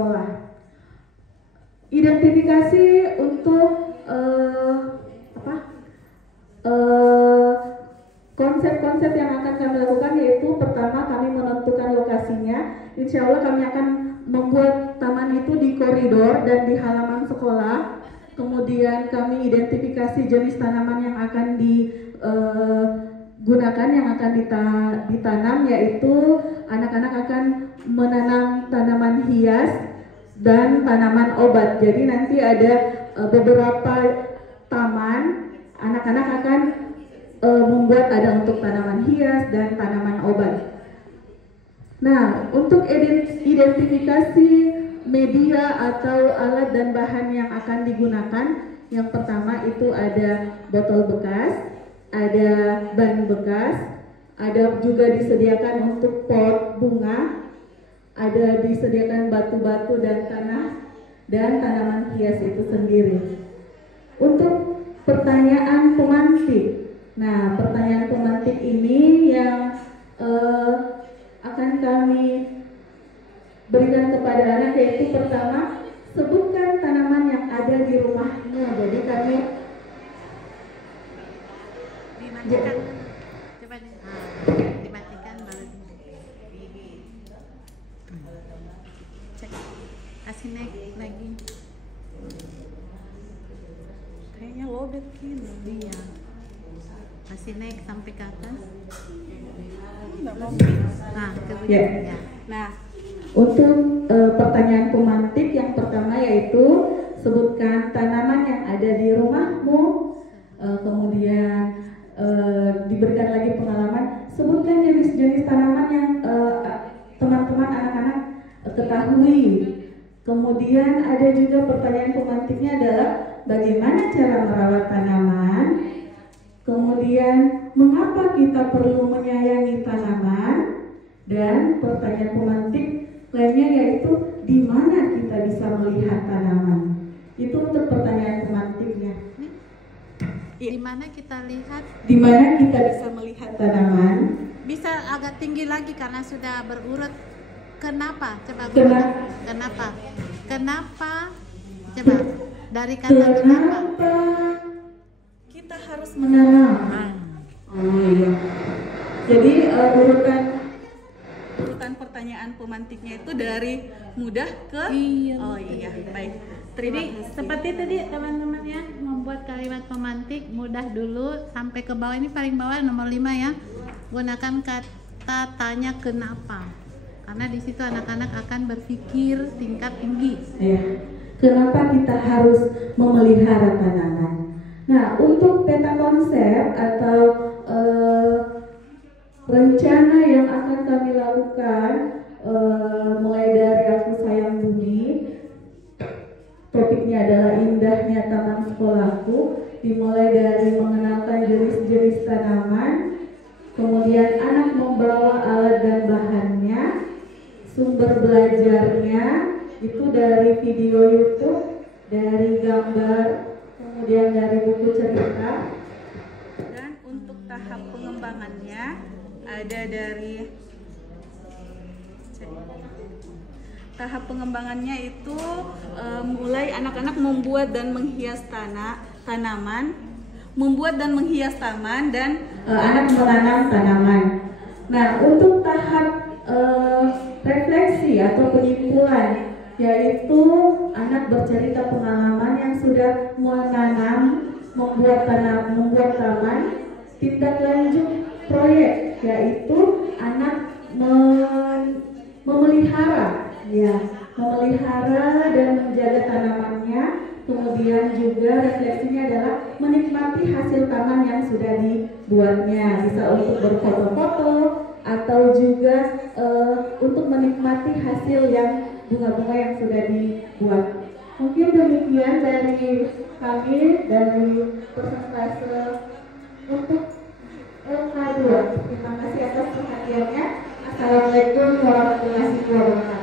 sekolah. Identifikasi untuk konsep-konsep yang akan kami lakukan yaitu pertama kami menentukan lokasinya. Insya Allah kami akan membuat taman itu di koridor dan di halaman sekolah. Kemudian kami identifikasi jenis tanaman yang akan digunakan, yang akan ditanam, yaitu anak-anak akan menanam tanaman hias dan tanaman obat. Jadi nanti ada beberapa taman, anak-anak akan membuat ada untuk tanaman hias dan tanaman obat. Nah, untuk identifikasi media atau alat dan bahan yang akan digunakan, yang pertama itu ada botol bekas, ada ban bekas, ada juga disediakan untuk pot bunga, ada disediakan batu-batu dan tanah, dan tanaman hias itu sendiri. Untuk pertanyaan pemantik, nah pertanyaan pemantik ini yang akan kami berikan kepada anak, yaitu pertama, sebutkan tanaman yang ada di rumahnya. Jadi kami dimatikan, coba dimatikan baru cek, kasih naik lagi, kayaknya lobet gitu dia, kasih naik sampai ke atas. Nah, kemudian ya. Nah, untuk pertanyaan pemantik yang pertama yaitu sebutkan tanaman yang ada di rumahmu. Kemudian diberikan lagi pengalaman, sebutkan jenis-jenis tanaman yang teman-teman anak-anak ketahui. Kemudian ada juga pertanyaan pemantiknya adalah bagaimana cara merawat tanaman. Kemudian mengapa kita perlu menyayangi tanaman, dan pertanyaan pemantik lainnya yaitu di mana kita bisa melihat tanaman. Itu untuk pertanyaan pemantiknya. Di mana kita lihat? Di mana kita bisa melihat tanaman? Bisa agak tinggi lagi karena sudah berurut. Kenapa? Coba kenapa? Kenapa? Coba dari kata kenapa? Kita harus menanam. Oh iya. Jadi urutan pertanyaan pemantiknya itu dari mudah ke oh iya, baik. Terima kasih. Seperti tadi teman-teman ya, membuat kalimat pemantik mudah dulu sampai ke bawah. Ini paling bawah nomor 5 ya. Gunakan kata tanya kenapa. Karena di situ anak-anak akan berpikir tingkat tinggi. Ya. Kenapa kita harus memelihara tanaman? Nah, untuk peta konsep atau rencana yang akan kami lakukan mulai dari Aku Sayang Bumi, topiknya adalah indahnya taman sekolahku, dimulai dari mengenalkan jenis-jenis tanaman, kemudian anak membawa alat dan bahannya, sumber belajarnya itu dari video YouTube, dari gambar, kemudian dari buku cerita. Dan untuk tahap pengembangannya ada dari tahap pengembangannya itu mulai anak-anak membuat dan menghias tanaman, membuat dan menghias taman, dan anak menanam tanaman. Nah, untuk tahap refleksi atau penyimpulan, yaitu anak bercerita pengalaman yang sudah menanam, membuat taman. Tindak lanjut proyek, yaitu anak memelihara, ya, memelihara dan menjaga tanamannya. Kemudian juga refleksinya adalah menikmati hasil taman yang sudah dibuatnya, bisa untuk berfoto-foto atau juga untuk menikmati hasil yang bunga-bunga yang sudah dibuat. Mungkin demikian dari kami, dari persentase untuk LK2. Terima kasih atas perhatiannya. Assalamualaikum warahmatullahi wabarakatuh.